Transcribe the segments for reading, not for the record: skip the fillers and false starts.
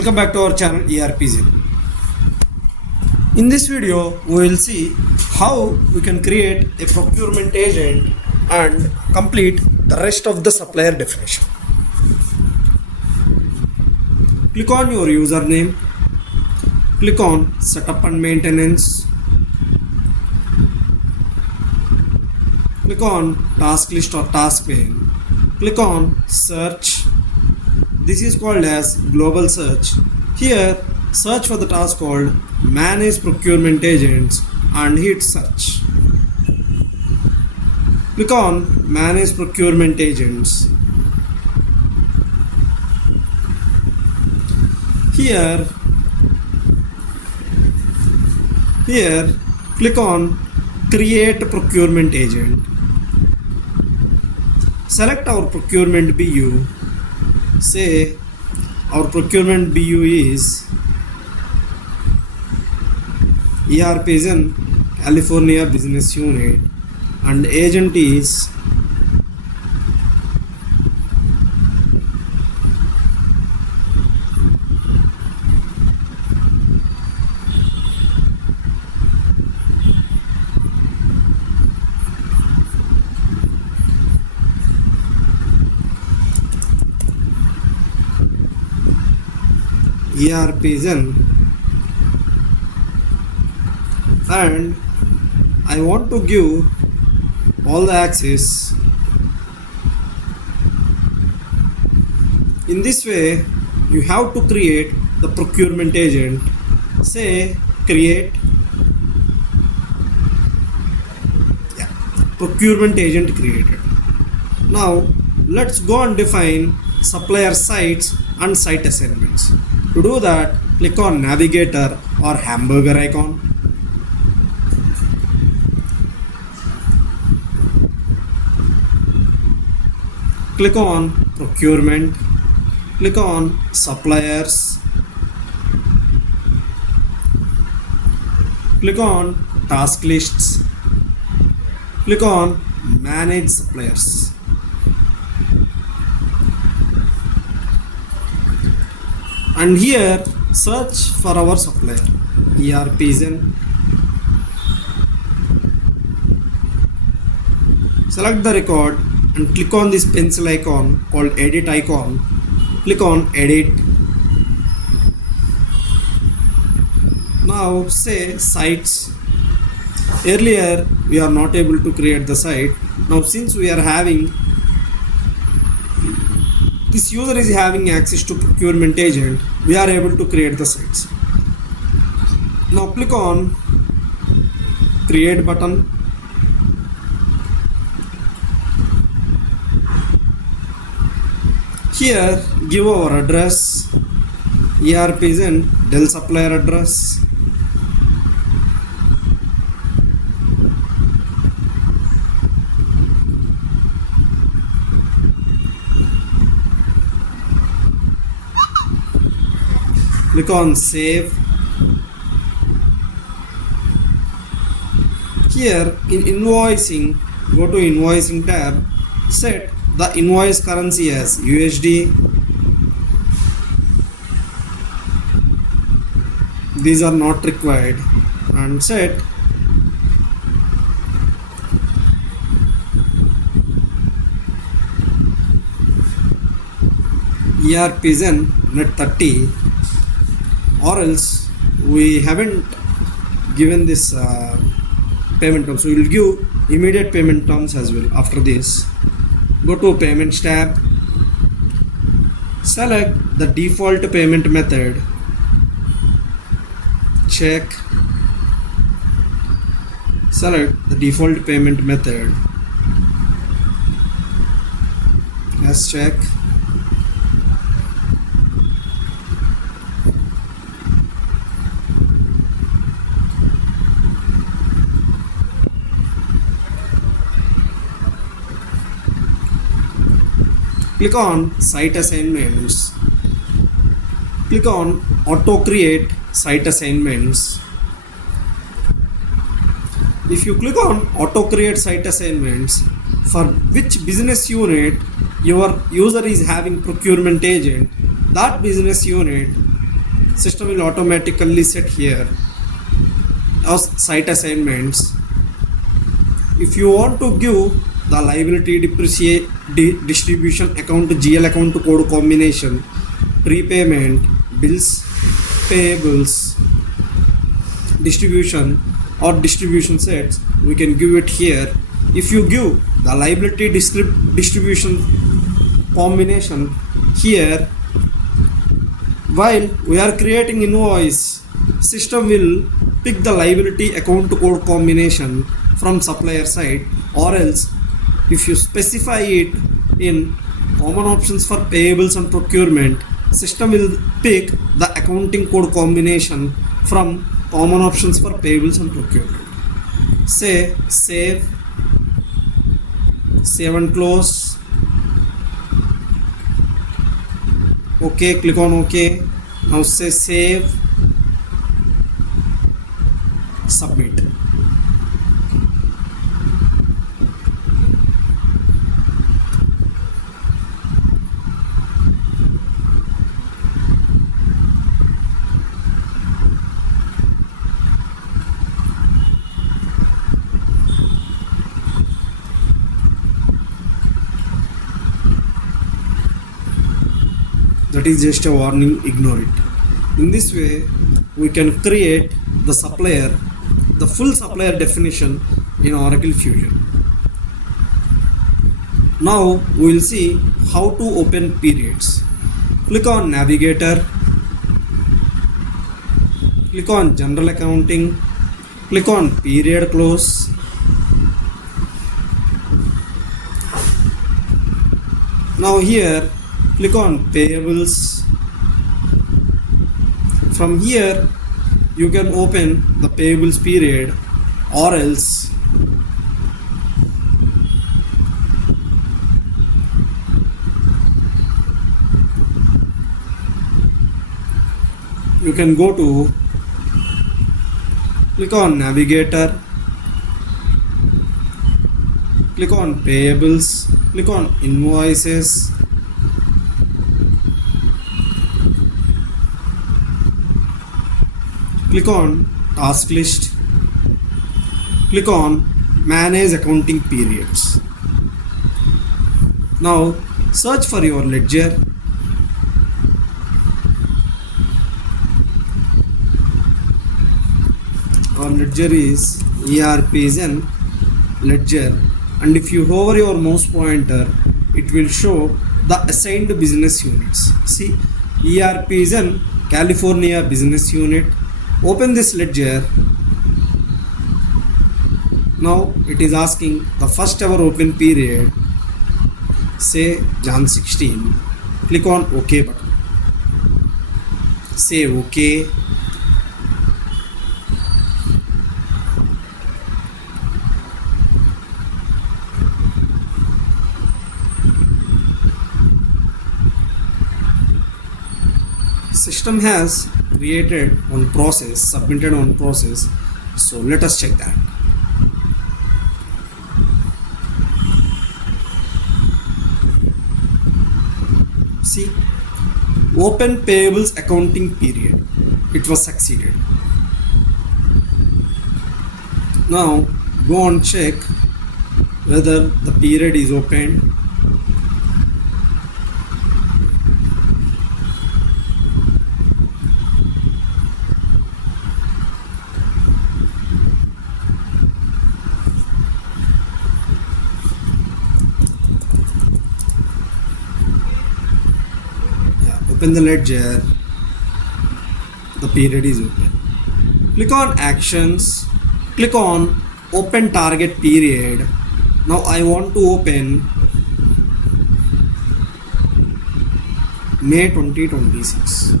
Welcome back to our channel ERPZEN. In this video, we will see how we can create a procurement agent and complete the rest of the supplier definition. Click on your username, click on setup and maintenance, click on task list or task pane, click on search. This is called as global search. Here, search for the task called manage procurement agents and hit search. Click on manage procurement agents. Here click on create procurement agent. Select our procurement BU. Say our procurement BU is ERPZEN California Business Unit and agent is ERPZEN, and I want to give all the access. In this way, you have to create the procurement agent. Say create procurement agent created. Now let's go and define supplier sites and site assignments. To do that, click on navigator or hamburger icon. Click on procurement, click on suppliers, click on task lists, click on manage suppliers. And here search for our supplier ERPZEN. Select the record and click on this pencil icon called edit icon. Click on edit. Now say sites. Earlier we are not able to create the site. Now since we are having this user is having access to procurement agent, we are able to create the sites. Now click on create button. Here give our address ERPZEN Dell supplier address. Click on save. Here in invoicing, go to invoicing tab, set the invoice currency as USD. These are not required, and set ERPZEN net 30, or else we haven't given this payment terms, so we will give immediate payment terms as well. After this, go to payments tab, select the default payment method, check, select the default payment method, yes, check. Click on site assignments. Click on auto create site assignments. If you click on auto create site assignments, for which business unit your user is having procurement agent, that business unit system will automatically set here as site assignments. If you want to give the liability distribution account GL account code combination, prepayment, bills, payables, distribution or distribution sets, we can give it here. If you give the liability distribution combination here, while we are creating invoice, system will pick the liability account code combination from supplier side, or else if you specify it in common options for payables and procurement, system will pick the accounting code combination from common options for payables and procurement. Say save and close. OK, click on OK. Now say save, submit. That is just a warning, ignore it. In this way, we can create the supplier, the full supplier definition in Oracle Fusion. Now we will see how to open periods. Click on Navigator, click on General Accounting, click on Period Close. Now here, click on Payables. From here you can open the payables period, or else you can go to, click on Navigator, click on Payables, click on Invoices, click on Task List, click on Manage Accounting Periods. Now search for your ledger. Our ledger is ERPZEN ledger, and if you hover your mouse pointer, it will show the assigned business units. See, ERPZEN California business unit. Open this ledger. Now it is asking the first ever open period, say Jan 16. Click on OK button. Say OK. System has created one process, submitted one process, so let us check that. See, open payables accounting period, it was succeeded. Now go and check whether the period is opened. Open the ledger, the period is open. Click on Actions, click on Open Target Period. Now I want to open May 2026.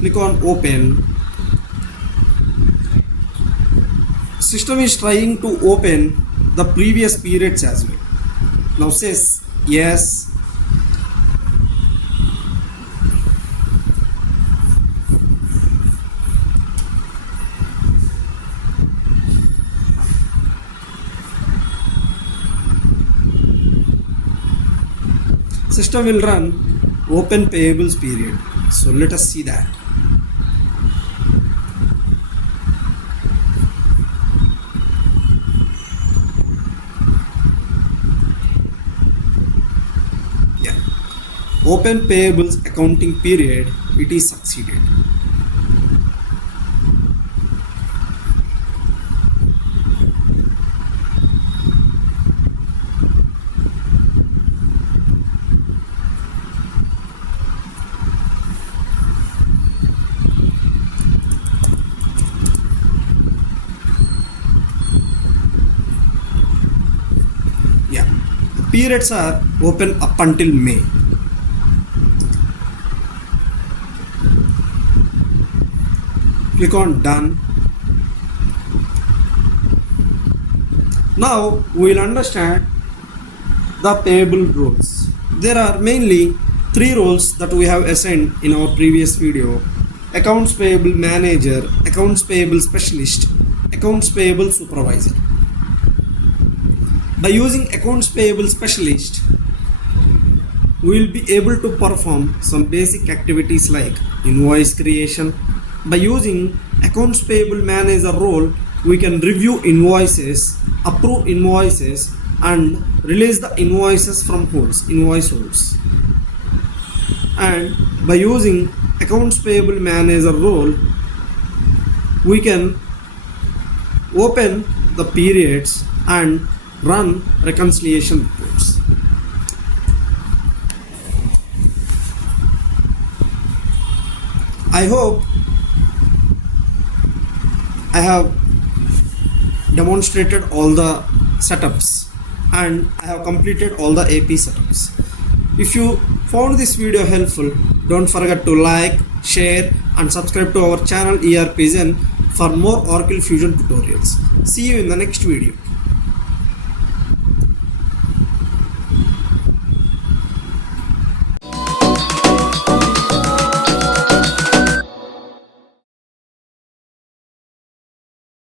Click on Open. System is trying to open the previous periods as well. Now says yes. System will run open payables period. So let us see that. open payables accounting period, it is succeeded. Yeah, the periods are open up until May. Click on done. Now we will understand the payable roles. There are mainly 3 roles that we have assigned in our previous video: accounts payable manager, accounts payable specialist, accounts payable supervisor. By using accounts payable specialist, we will be able to perform some basic activities like invoice creation. By using accounts payable manager role, we can review invoices, approve invoices, and release the invoices from invoice holds. And by using accounts payable manager role, we can open the periods and run reconciliation reports. I hope I have demonstrated all the setups and I have completed all the AP setups. If you found this video helpful, don't forget to like, share and subscribe to our channel ERPZEN for more Oracle Fusion tutorials. See you in the next video.